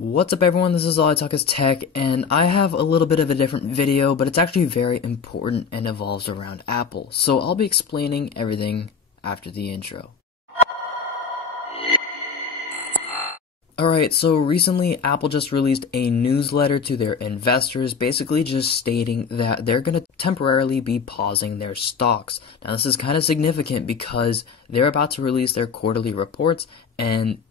What's up everyone, this is All I Talk is Tech, and I have a little bit of a different video, but it's actually very important and evolves around Apple. So I'll be explaining everything after the intro. Alright, so recently Apple just released a newsletter to their investors, basically just stating that they're going to temporarily be pausing their stocks. Now this is kind of significant because they're about to release their quarterly reports, and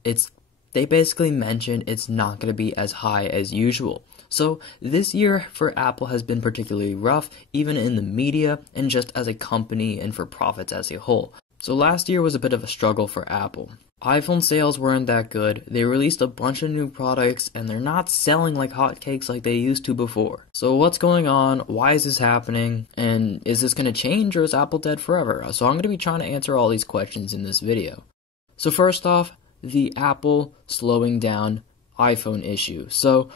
they basically mentioned it's not going to be as high as usual. So this year for Apple has been particularly rough, even in the media and just as a company and for profits as a whole. So last year was a bit of a struggle for Apple. iPhone sales weren't that good, they released a bunch of new products, and they're not selling like hotcakes like they used to before. So what's going on? Why is this happening? And is this going to change, or is Apple dead forever? So I'm going to be trying to answer all these questions in this video. So first off, the Apple slowing down iPhone issue. So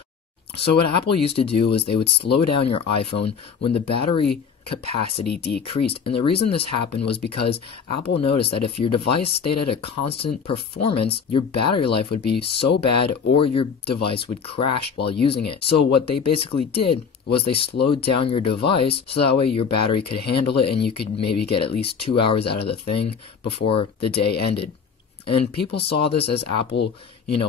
what Apple used to do was they would slow down your iPhone when the battery capacity decreased. And the reason this happened was because Apple noticed that if your device stayed at a constant performance, your battery life would be so bad or your device would crash while using it. So what they basically did was they slowed down your device so that way your battery could handle it and you could maybe get at least 2 hours out of the thing before the day ended. And people saw this as Apple,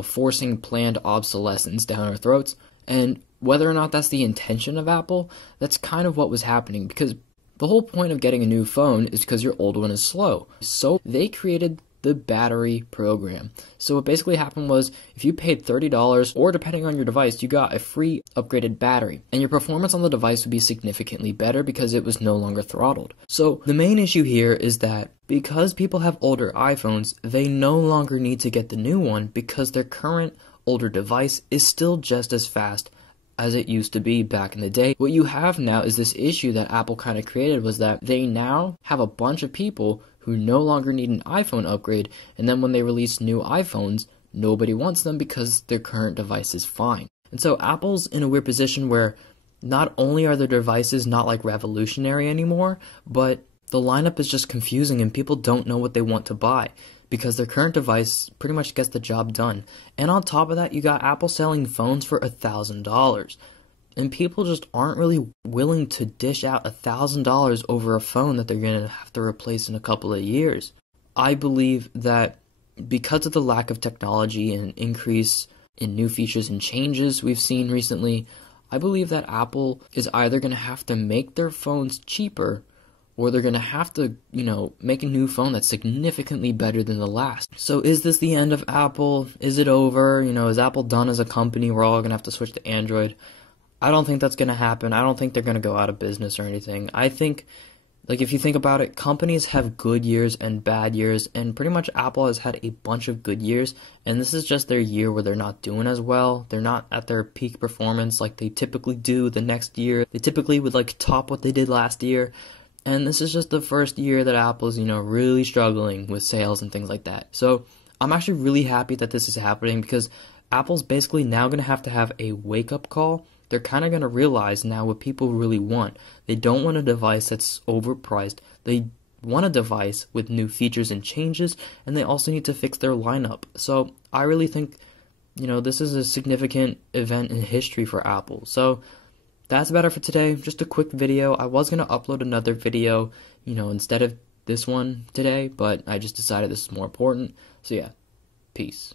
forcing planned obsolescence down our throats. And whether or not that's the intention of Apple, that's kind of what was happening, because the whole point of getting a new phone is because your old one is slow. So they created the battery program. So what basically happened was if you paid $30 or depending on your device, you got a free upgraded battery, and your performance on the device would be significantly better because it was no longer throttled. So the main issue here is that because people have older iPhones, they no longer need to get the new one because their current older device is still just as fast as it used to be back in the day. What you have now is this issue that Apple kind of created, was that they now have a bunch of people who no longer need an iPhone upgrade, and then when they release new iPhones, nobody wants them because their current device is fine. And so Apple's in a weird position where not only are their devices not like revolutionary anymore, but the lineup is just confusing and people don't know what they want to buy because their current device pretty much gets the job done. And on top of that, you got Apple selling phones for $1,000. And people just aren't really willing to dish out $1,000 over a phone that they're going to have to replace in a couple of years. I believe that because of the lack of technology and increase in new features and changes we've seen recently, I believe that Apple is either going to have to make their phones cheaper, or they're going to have to, make a new phone that's significantly better than the last. So is this the end of Apple? Is it over? Is Apple done as a company? We're all going to have to switch to Android. I don't think that's going to happen. I don't think they're going to go out of business or anything. I think, if you think about it, companies have good years and bad years, and pretty much Apple has had a bunch of good years, and this is just their year where they're not doing as well. They're not at their peak performance like they typically do the next year. They typically would top what they did last year, and this is just the first year that Apple's, really struggling with sales and things like that. So I'm actually really happy that this is happening because Apple's basically now going to have a wake-up call. They're kind of going to realize now what people really want. They don't want a device that's overpriced. They want a device with new features and changes, and they also need to fix their lineup. So I really think, this is a significant event in history for Apple. So that's about it for today. Just a quick video. I was going to upload another video, instead of this one today, but I just decided this is more important. So yeah, peace.